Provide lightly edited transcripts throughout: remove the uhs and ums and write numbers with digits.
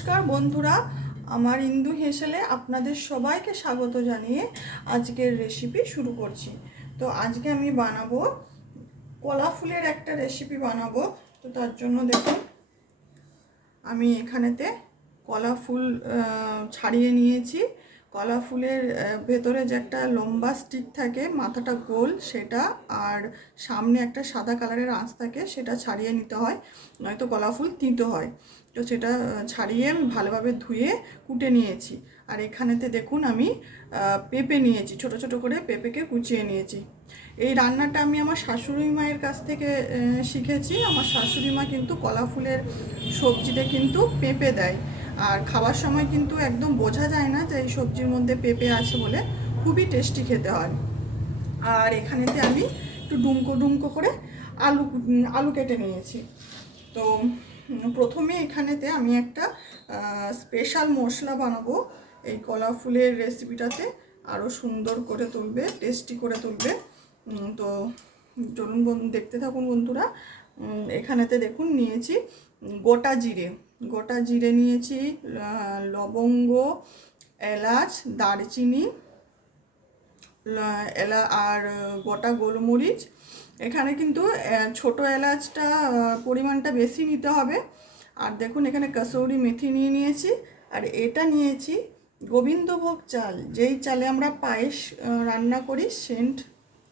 নমস্কার বন্ধুরা, আমার ইন্দু হেসেলে আপনাদের সবাইকে স্বাগত জানিয়ে আজকের রেসিপি শুরু করছি। তো আজকে আমি বানাবো কলা ফুলের একটা রেসিপি বানাবো। তো তার জন্য দেখুন আমি এখানেতে কলা ফুল ছাড়িয়ে নিয়েছি। কলা ফুলের ভেতরে যে একটা লম্বা স্টিক থাকে, মাথাটা গোল, সেটা আর সামনে একটা সাদা কালারের আঁশ থাকে, সেটা ছাড়িয়ে নিতে হয়, নয়তো কলা ফুল তিতো হয়। তো সেটা ছাড়িয়ে আমি ভালোভাবে ধুয়ে কুটে নিয়েছি। আর এখানেতে দেখুন আমি পেঁপে নিয়েছি, ছোট ছোট করে পেঁপেকে কুচিয়ে নিয়েছি। এই রান্নাটা আমি আমার শাশুড়ি মায়ের কাছ থেকে শিখেছি। আমার শাশুড়ি মা কিন্তু কলা ফুলের সবজিতে কিন্তু পেঁপে দেয়, আর খাওয়ার সময় কিন্তু একদম বোঝা যায় না যে এই সবজির মধ্যে পেঁপে আছে বলে। খুবই টেস্টি খেতে হয়। আর এখানেতে আমি একটু ডুমকো ডুমকো করে আলু কেটে নিয়েছি। তো প্রথমে এখানেতে আমি একটা স্পেশাল মশলা বানাবো। এই কলা ফুলের রেসিপিটাতে আরও সুন্দর করে তুলবে, টেস্টি করে তুলবে। তো চলুন দেখতে থাকুন বন্ধুরা। এখানেতে দেখুন নিয়েছি গোটা জিরে নিয়েছি, লবঙ্গ, এলাচ, দারচিনি, আর গোটা গোলমরিচ। এখানে কিন্তু ছোট এলাচটা পরিমাণটা বেশি নিতে হবে। আর দেখুন এখানে কসৌরি মেথি নিয়েছি। আর এটা নিয়েছি গোবিন্দভোগ চাল, যেই চালে আমরা পায়েস রান্না করি,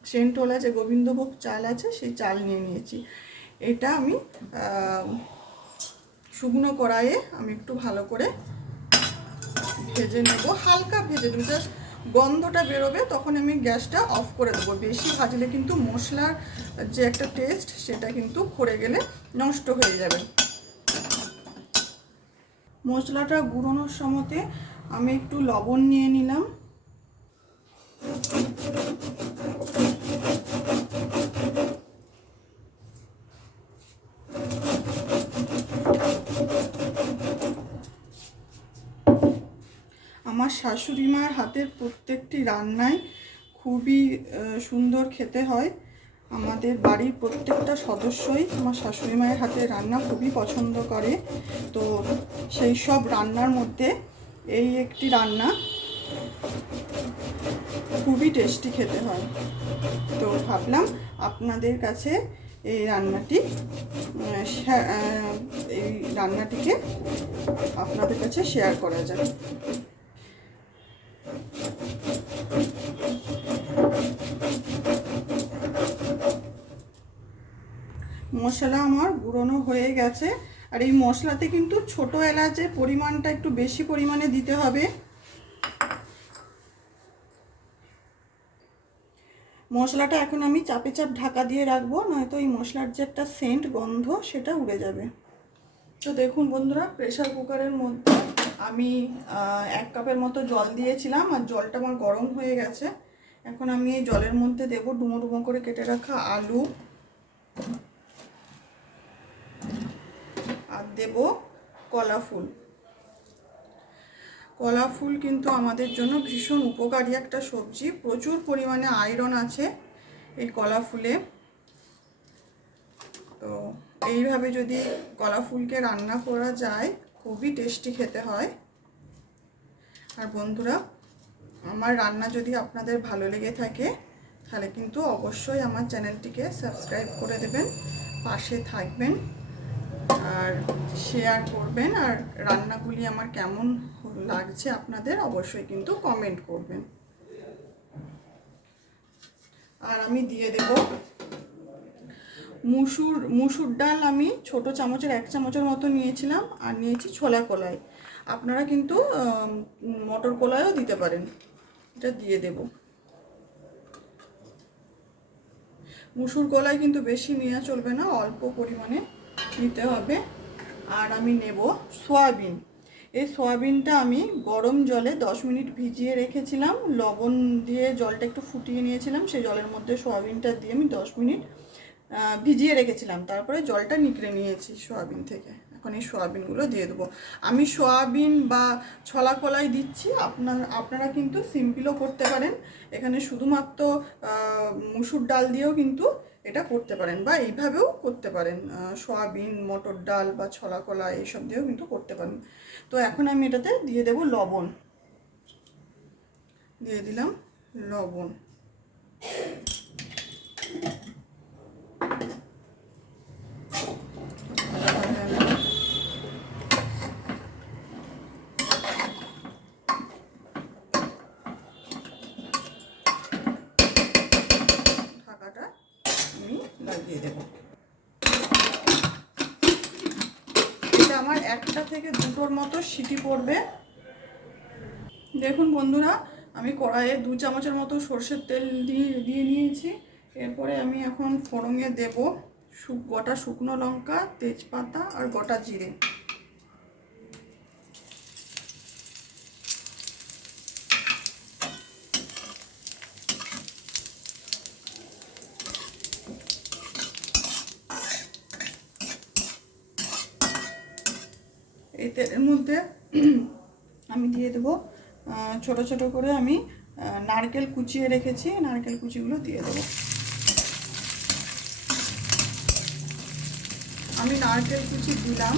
সেন্টওয়ালা যে গোবিন্দভোগ চাল আছে, সেই চাল নিয়েছি। এটা আমি শুকনো কড়াইয়ে আমি একটু ভালো করে ভেজে নেব, হালকা ভেজে দেবো, জাস্ট গন্ধটা বেরোবে তখন আমি গ্যাসটা অফ করে দেবো। বেশি ভাজলে কিন্তু মশলার যে একটা টেস্ট, সেটা কিন্তু পড়ে গেলে নষ্ট হয়ে যাবে। মশলাটা গুঁড়োনোর সময়তে আমি একটু লবণ নিয়ে নিলাম। আমার শাশুড়ি মার হাতের প্রত্যেকটি রান্নাই খুবই সুন্দর খেতে হয়। আমাদের বাড়ির প্রত্যেকটা সদস্যই আমার শাশুড়ি মায়ের হাতের রান্না খুবই পছন্দ করে। তো সেই সব রান্নার মধ্যে এই একটি রান্না খুবই টেস্টি খেতে হয়। তো ভাবলাম আপনাদের কাছে এই রান্নাটিকে আপনাদের কাছে শেয়ার করা যায়। মশলা আমার গুঁড়োনো হয়ে গেছে। আর এই মশলাতে কিন্তু ছোট এলাচের পরিমাণটা একটু বেশি পরিমাণে দিতে হবে। মশলাটা এখন আমি চাপে ঢাকা দিয়ে রাখবো, নয়তো এই মশলার যে একটা সেন্ট গন্ধ, সেটা উড়ে যাবে। তো দেখুন বন্ধুরা, প্রেসার কুকারের মধ্যে আমি 1 কাপের মতো জল দিয়েছিলাম, আর জলটা আমার গরম হয়ে গেছে। এখন আমি এই জলের মধ্যে দেবো ডুমো ডুমো করে কেটে রাখা আলু, আর দেব কলা ফুল। কলা ফুল কিন্তু আমাদের জন্য ভীষণ উপকারী একটা সবজি। প্রচুর পরিমাণে আয়রন আছে এই কলা ফুলে। তো এইভাবে যদি কলা ফুলকে রান্না করা যায়, খুবই টেস্টি খেতে হয়। আর বন্ধুরা, আমার রান্না যদি আপনাদের ভালো লেগে থাকে, তাহলে কিন্তু অবশ্যই আমার চ্যানেলটিকে সাবস্ক্রাইব করে দেবেন, পাশে থাকবেন, আর শেয়ার করবেন। আর রান্নাগুলি আমার কেমন লাগছে আপনাদের অবশ্যই কিন্তু কমেন্ট করবেন। আর আমি দিয়ে দেব মুসুর ডাল। আমি ছোট চামচের 1 চামচের মতো নিয়েছিলাম, আর নিয়েছি ছোলা কলাই। আপনারা কিন্তু মটর কলাইও দিতে পারেন। এটা দিয়ে দেব। মুসুর কলাই কিন্তু বেশি নেওয়া চলবে না, অল্প পরিমাণে নিতে হবে। আর আমি নেব সয়াবিন। এই সয়াবিনটা আমি গরম জলে 10 মিনিট ভিজিয়ে রেখেছিলাম, লবণ দিয়ে জলটা একটু ফুটিয়ে নিয়েছিলাম। সেই জলের মধ্যে সয়াবিনটা দিয়ে আমি 10 মিনিট ভিজিয়ে রেখেছিলাম, তারপরে জলটা নিকড়ে নিয়েছি সয়াবিন থেকে। এখন এই সয়াবিনগুলো দিয়ে দেবো। আমি সয়াবিন বা ছোলা কলাই দিচ্ছি, আপনারা কিন্তু সিম্পলও করতে পারেন। এখানে শুধুমাত্র মুসুর ডাল দিয়েও কিন্তু এটা করতে পারেন, বা এইভাবেও করতে পারেন, সয়াবিন, মটর ডাল বা ছোলা কলা এইসব দিয়েও কিন্তু করতে পারেন। তো এখন আমি এটাতে দিয়ে দেব লবণ, দিয়ে দিলাম লবণ। ঢাকাটা আমি লাগিয়ে দেব। এটা আমার 1টা থেকে 2টোর মতো সিটি পড়বে। দেখুন বন্ধুরা, আমি কড়াইয়ে 2 চামচের মতো সরষের তেল দিয়ে নিয়েছি। এরপরে আমি এখন ফোড়নে দেব গোটা শুকনো লঙ্কা, তেজপাতা আর গোটা জিরে। এই তেলের মধ্যে আমি দিয়ে দেবো ছোট ছোট করে আমি নারকেল কুচিয়ে রেখেছি, নারকেল কুচিগুলো দিয়ে দেবো। আমি নারকেল কুচি দিলাম,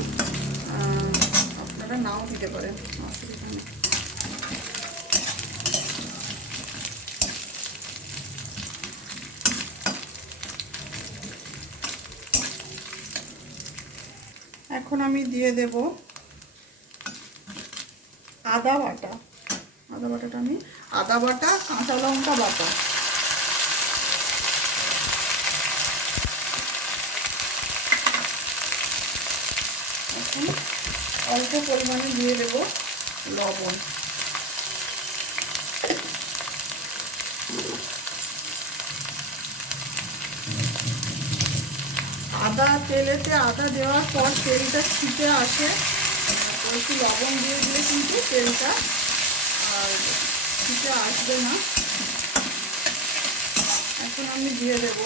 আপনারা নাও দিতে পারেন, অসুবিধা নেই। এখন আমি দিয়ে দেব আদা বাটা। আদা বাটাটা আমি আদা বাটা, কাঁচা লঙ্কা বাটা। এখন অল্প পরিমাণে দিয়ে দেব লবণ। আদা তেলেতে আদা দেওয়ার পর তেলটা ছিটে আসে, তো একটু লবণ দিয়ে দিলে কিন্তু তেলটা আর ছিটে আসবে না। এখন আমি দিয়ে দেব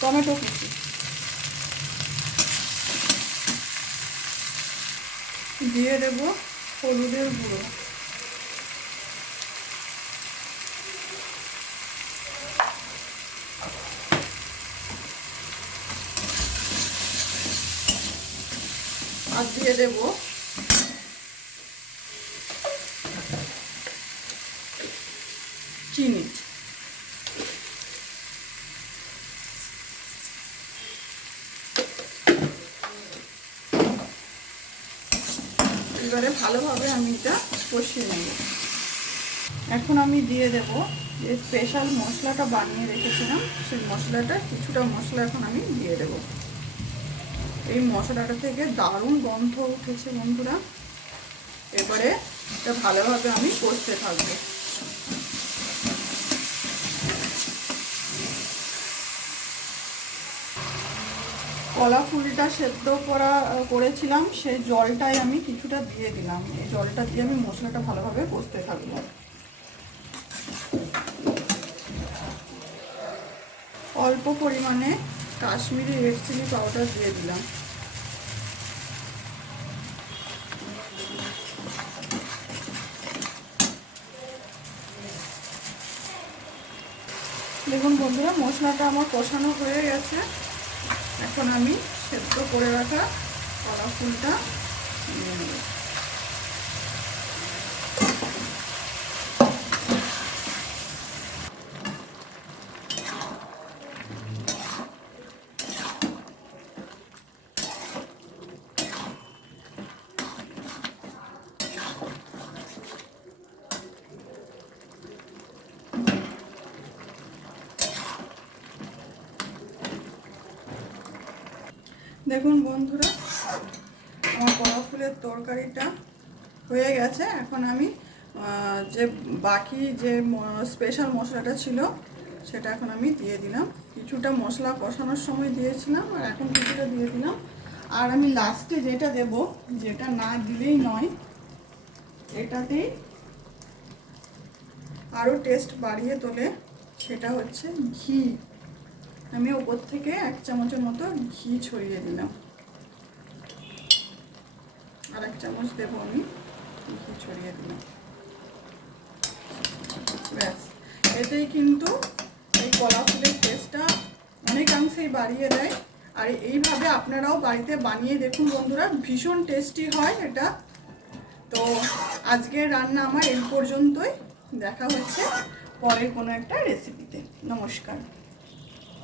টমেটো কুচি, দিয়ে দেব হলুদের গুঁড়ো, আর দিয়ে দেব চিনি। এবারে ভালোভাবে আমি এটা কষিয়ে নেব। এখন আমি দিয়ে দেব যে স্পেশাল মশলাটা বানিয়ে রেখেছিলাম, সেই মশলাটা, কিছুটা মশলা এখন আমি দিয়ে দেব। এই মশলাটা থেকে দারুণ গন্ধ উঠেছে বন্ধুরা। এবারে এটা ভালোভাবে আমি কষতে থাকবো। কলা ফুলটা সেদ্ধ করেছিলাম, সেই জলটাই আমি কিছুটা দিয়ে দিলাম। এই জলটা দিয়ে আমি মশলাটা ভালোভাবে কষতে থাকবো। অল্প পরিমাণে কাশ্মীরি রেড চিলি পাউডার দিয়ে দিলাম। দেখুন বন্ধুরা, মশলাটা আমার কষানো হয়ে গেছে। এখন আমি সেদ্ধ করে রাখা কলা ফুলটা নিয়ে নেব। দেখুন বন্ধুরা, আমার কলা ফুলের তরকারিটা হয়ে গেছে। এখন আমি যে বাকি যে স্পেশাল মশলাটা ছিল সেটা এখন আমি দিয়ে দিলাম। কিছুটা মশলা কষানোর সময় দিয়েছিলাম, আর এখন কিছুটা দিয়ে দিলাম। আর আমি লাস্টে যেটা দেব, যেটা না দিলেই নয়, এটাতেই আরও টেস্ট বাড়িয়ে তোলে, সেটা হচ্ছে ঘি। আমি ওপর থেকে 1 চামচের মতো ঘি ছড়িয়ে দিলাম। আর 1 চামচ দেবো আমি ঘি ছড়িয়ে দিলাম। ব্যাস, এতেই কিন্তু এই কলা ফুলের টেস্টটা অনেকাংশেই বাড়িয়ে দেয়। আর এইভাবে আপনারাও বাড়িতে বানিয়ে দেখুন বন্ধুরা, ভীষণ টেস্টি হয় এটা। তো আজকের রান্না আমার এই পর্যন্তই, দেখা হচ্ছে পরে কোনো একটা রেসিপিতে। নমস্কার।